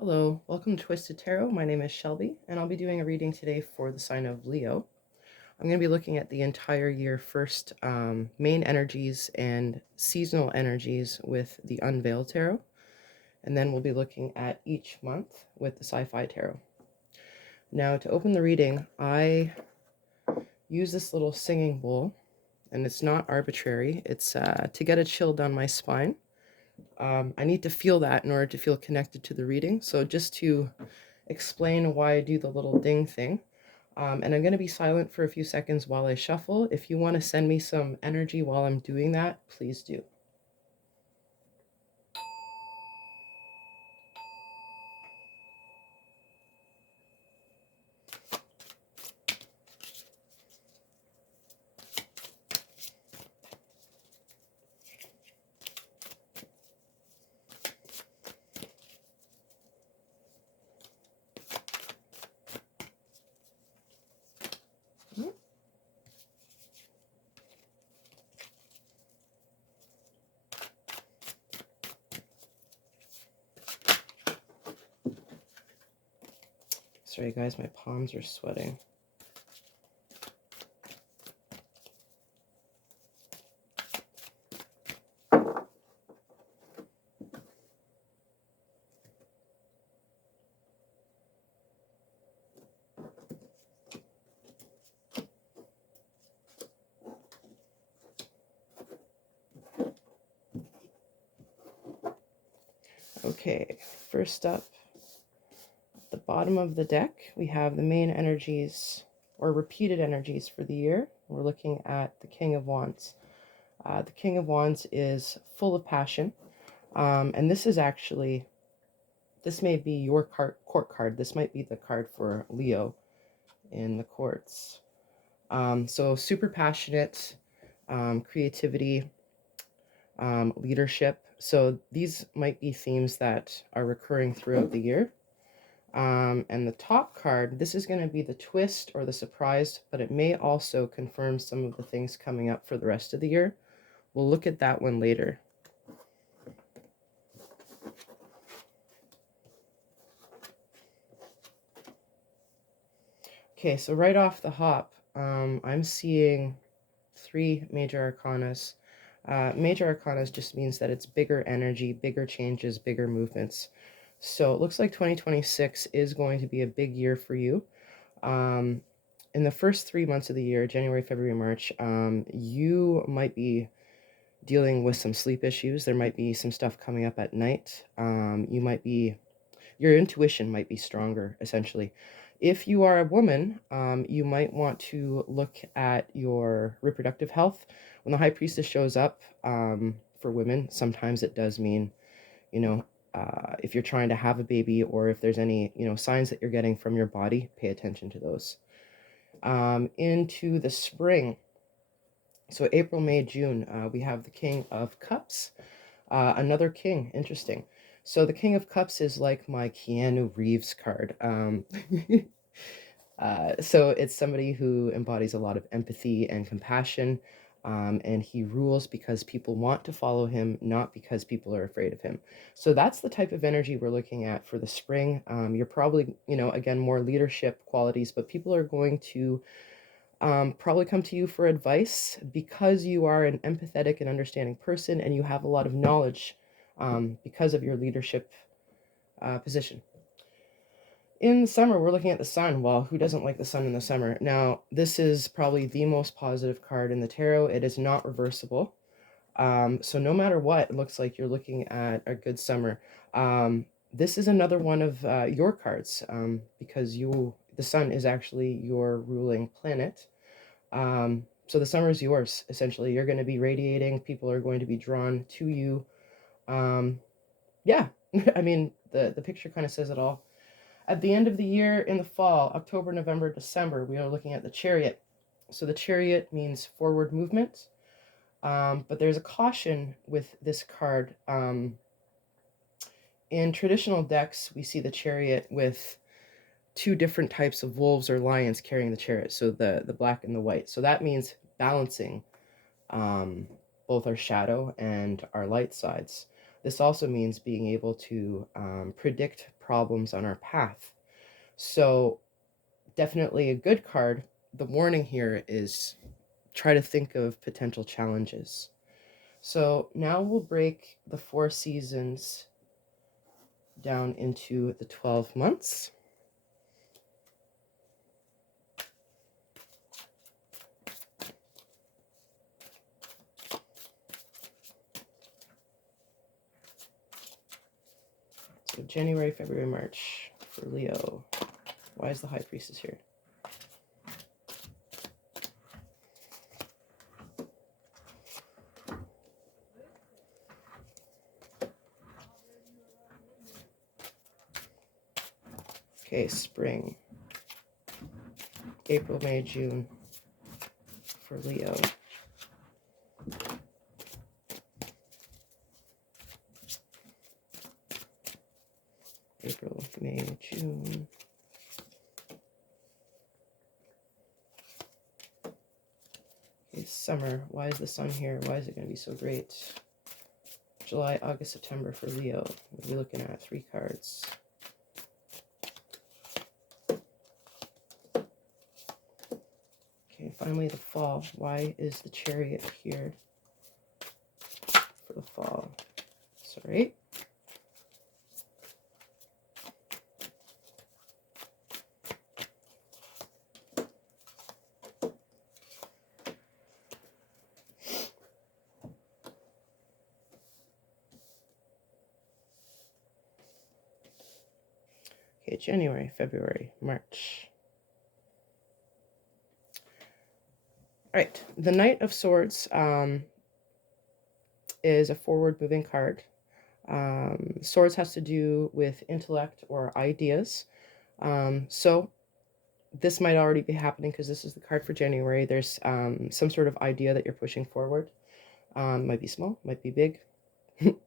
Hello, welcome to Twisted Tarot. My name is Shelby, and I'll be doing a reading today for the sign of Leo. I'm going to be looking at the entire year first, main energies and seasonal energies with the Unveiled Tarot, and then we'll be looking at each month with the Sci-Fi Tarot. Now, to open the reading, I use this little singing bowl, and it's not arbitrary. It's to get a chill down my spine. I need to feel that in order to feel connected to the reading. So just to explain why I do the little ding thing. And I'm going to be silent for a few seconds while I shuffle. If you want to send me some energy while I'm doing that, please do. Sorry guys, my palms are sweating. Okay, first up, at the bottom of the deck, we have the main energies or repeated energies for the year. We're looking at the King of Wands. The King of Wands is full of passion, and this may be your court card. This might be the card for Leo in the courts. So super passionate, creativity, leadership. So these might be themes that are recurring throughout the year. And the top card, this is going to be the twist or the surprise, but it may also confirm some of the things coming up for the rest of the year. We'll look at that one later. Okay, so right off the hop, I'm seeing 3 major arcanas. Major arcanas just means that it's bigger energy, bigger changes, bigger movements. So it looks like 2026 is going to be a big year for you. In the first 3 months of the year, January, February, March, you might be dealing with some sleep issues. There might be some stuff coming up at night. Your intuition might be stronger, essentially. If you are a woman, you might want to look at your reproductive health. When the High Priestess shows up, for women, sometimes it does mean, if you're trying to have a baby or if there's any, signs that you're getting from your body, pay attention to those. Into the spring, so April, May, June, we have the King of Cups. Another king, interesting. So the King of Cups is like my Keanu Reeves card. So it's somebody who embodies a lot of empathy and compassion, and he rules because people want to follow him, not because people are afraid of him. So that's the type of energy we're looking at for the spring. You're probably, again, more leadership qualities, but people are going to probably come to you for advice because you are an empathetic and understanding person and you have a lot of knowledge because of your leadership position. In the summer, we're looking at the sun. Well, who doesn't like the sun in the summer? Now, this is probably the most positive card in the tarot. It is not reversible. So no matter what, it looks like you're looking at a good summer. This is another one of your cards because the sun is actually your ruling planet. So the summer is yours, essentially. You're going to be radiating. People are going to be drawn to you. Yeah, I mean, the picture kind of says it all. At the end of the year, in the fall, October, November, December, we are looking at the Chariot. So the Chariot means forward movement, but there's a caution with this card. In traditional decks, we see the Chariot with 2 different types of wolves or lions carrying the chariot, so the black and the white. So that means balancing both our shadow and our light sides. This also means being able to predict problems on our path. So, definitely a good card. The warning here is try to think of potential challenges. So, now we'll break the 4 seasons down into the 12 months. So January, February, March for Leo. Why is the High Priestess here? Okay, spring. April, May, June for Leo. April, May, June. Okay, summer. Why is the sun here? Why is it going to be so great? July, August, September for Leo. We'll be looking at 3 cards. Okay, finally the fall. Why is the Chariot here for the fall? Sorry. Okay, January, February, March. All right, the Knight of Swords is a forward-moving card. Swords has to do with intellect or ideas. So this might already be happening because this is the card for January. There's some sort of idea that you're pushing forward. Might be small, might be big.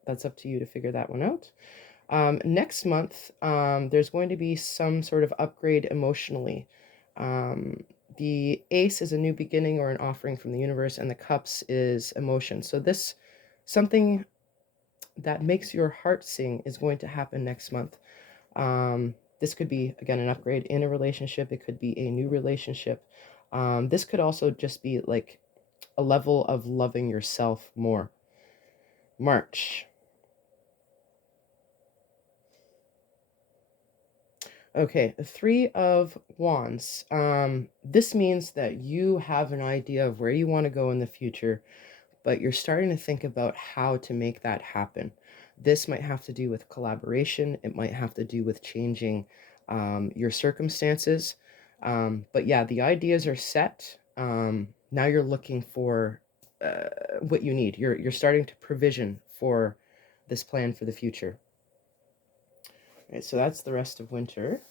That's up to you to figure that one out. Next month, there's going to be some sort of upgrade emotionally. The Ace is a new beginning or an offering from the universe, and the Cups is emotion. So this, something that makes your heart sing is going to happen next month. This could be, again, an upgrade in a relationship. It could be a new relationship. This could also just be like a level of loving yourself more. March. Okay, the 3 of Wands. This means that you have an idea of where you want to go in the future, but you're starting to think about how to make that happen. This might have to do with collaboration. It might have to do with changing your circumstances. But yeah, the ideas are set. Now you're looking for what you need. You're starting to provision for this plan for the future. All right, so that's the rest of winter.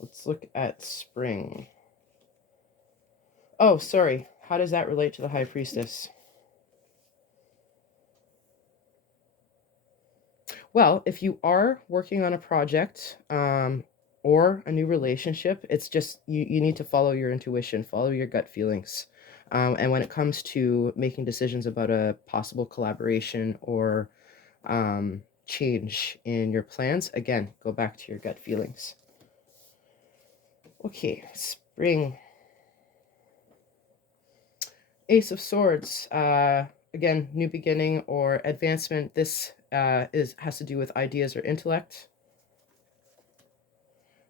Let's look at spring. Oh, sorry. How does that relate to the High Priestess? Well, if you are working on a project or a new relationship, it's just you need to follow your intuition, follow your gut feelings. And when it comes to making decisions about a possible collaboration or change in your plans, again, go back to your gut feelings. Okay, spring. Ace of Swords. Again, new beginning or advancement. This has to do with ideas or intellect.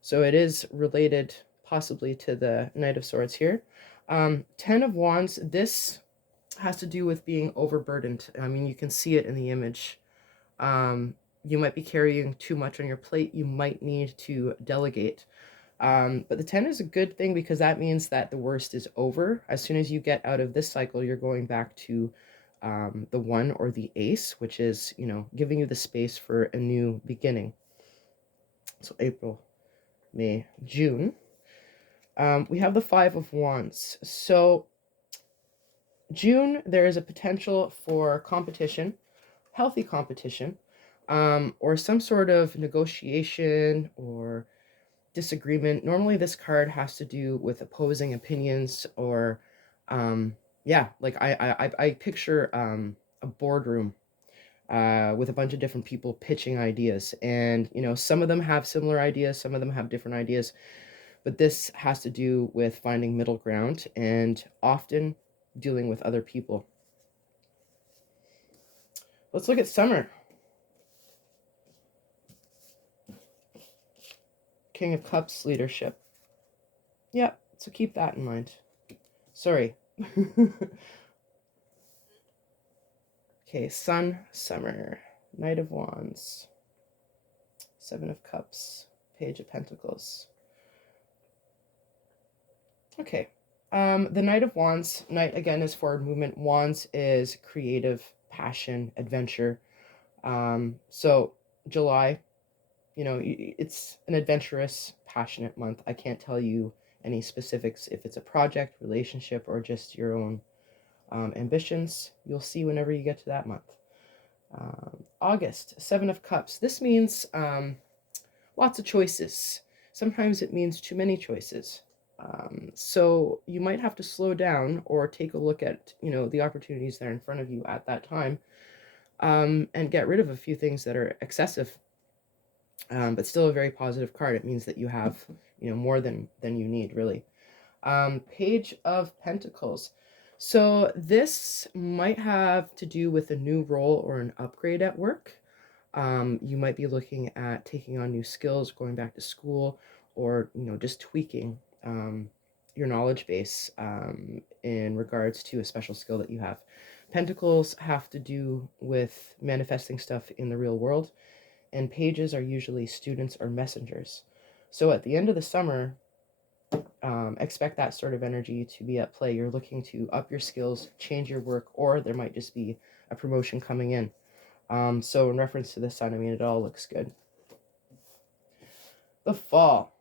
So it is related possibly to the Knight of Swords here. 10 of Wands. This has to do with being overburdened. I mean, you can see it in the image. You might be carrying too much on your plate. You might need to delegate. But the 10 is a good thing because that means that the worst is over. As soon as you get out of this cycle, you're going back to the 1 or the Ace, which is, you know, giving you the space for a new beginning. So April, May, June. We have the 5 of Wands. So June, there is a potential for competition, healthy competition, or some sort of negotiation or disagreement. Normally this card has to do with opposing opinions or yeah, like I picture a boardroom with a bunch of different people pitching ideas. And, some of them have similar ideas, some of them have different ideas, but this has to do with finding middle ground and often dealing with other people. Let's look at summer. King of Cups leadership. Yeah, so keep that in mind. Sorry. Okay, Sun, Summer, Knight of Wands, Seven of Cups, Page of Pentacles. Okay, the Knight of Wands, Knight again is forward movement. Wands is creative, passion, adventure. So July, it's an adventurous, passionate month. I can't tell you any specifics if it's a project, relationship, or just your own ambitions. You'll see whenever you get to that month. August, Seven of Cups. This means lots of choices. Sometimes it means too many choices. So you might have to slow down or take a look at, the opportunities that are in front of you at that time, and get rid of a few things that are excessive, but still a very positive card. It means that you have, more than you need, really. Page of Pentacles. So this might have to do with a new role or an upgrade at work. You might be looking at taking on new skills, going back to school, or just tweaking your knowledge base in regards to a special skill that you have. Pentacles have to do with manifesting stuff in the real world, and pages are usually students or messengers. So at the end of the summer, expect that sort of energy to be at play. You're looking to up your skills, change your work, or there might just be a promotion coming in. So in reference to this sign, it all looks good. The fall.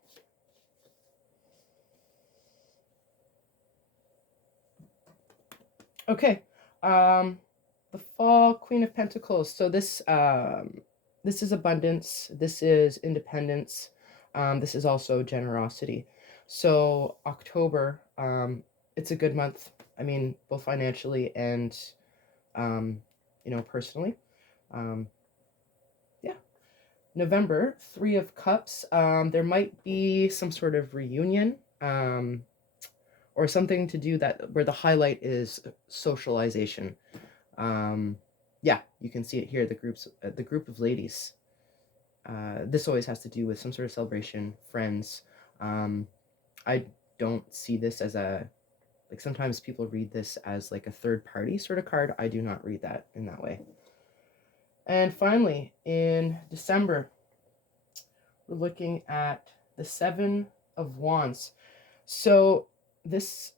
Okay. The fall, Queen of Pentacles. So this is abundance. This is independence. This is also generosity. So October, it's a good month. Both financially and, personally. Yeah. November, Three of Cups. There might be some sort of reunion, or something to do that where the highlight is socialization. Yeah, you can see it here. The group of ladies. This always has to do with some sort of celebration, friends. I don't see this as like sometimes people read this as like a third party sort of card. I do not read that in that way. And finally, in December, we're looking at the Seven of Wands. So this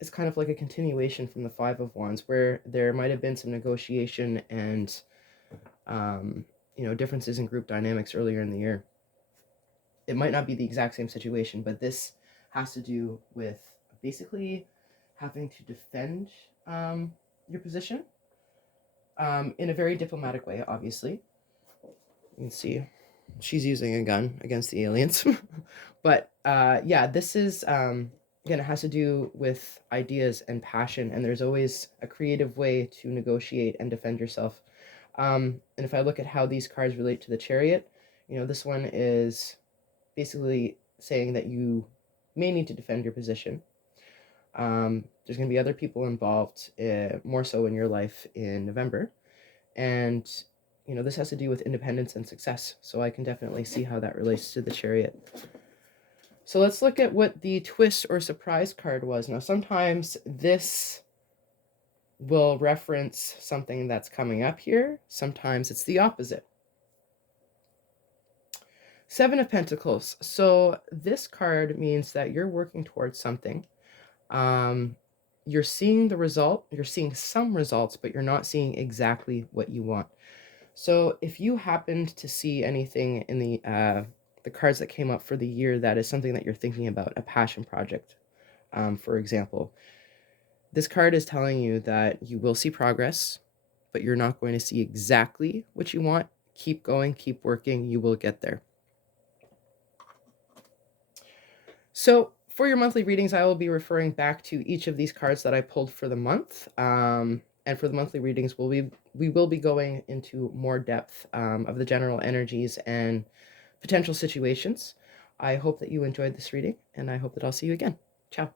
is kind of like a continuation from the Five of Wands, where there might have been some negotiation and differences in group dynamics earlier in the year. It might not be the exact same situation, but this has to do with basically having to defend your position in a very diplomatic way, obviously. You can see she's using a gun against the aliens. But yeah, this is, again, it has to do with ideas and passion, and there's always a creative way to negotiate and defend yourself. And if I look at how these cards relate to the Chariot, this one is basically saying that you may need to defend your position. There's going to be other people involved, more so in your life in November. And, this has to do with independence and success. So I can definitely see how that relates to the Chariot. So let's look at what the twist or surprise card was. Now, sometimes this will reference something that's coming up here. Sometimes it's the opposite. Seven of Pentacles. So this card means that you're working towards something. You're seeing the result. You're seeing some results, but you're not seeing exactly what you want. So if you happened to see anything in the cards that came up for the year that is something that you're thinking about, a passion project, for example, this card is telling you that you will see progress, but you're not going to see exactly what you want. Keep going, keep working, you will get there. So for your monthly readings, I will be referring back to each of these cards that I pulled for the month. And for the monthly readings, we will be going into more depth of the general energies and potential situations. I hope that you enjoyed this reading, and I hope that I'll see you again. Ciao.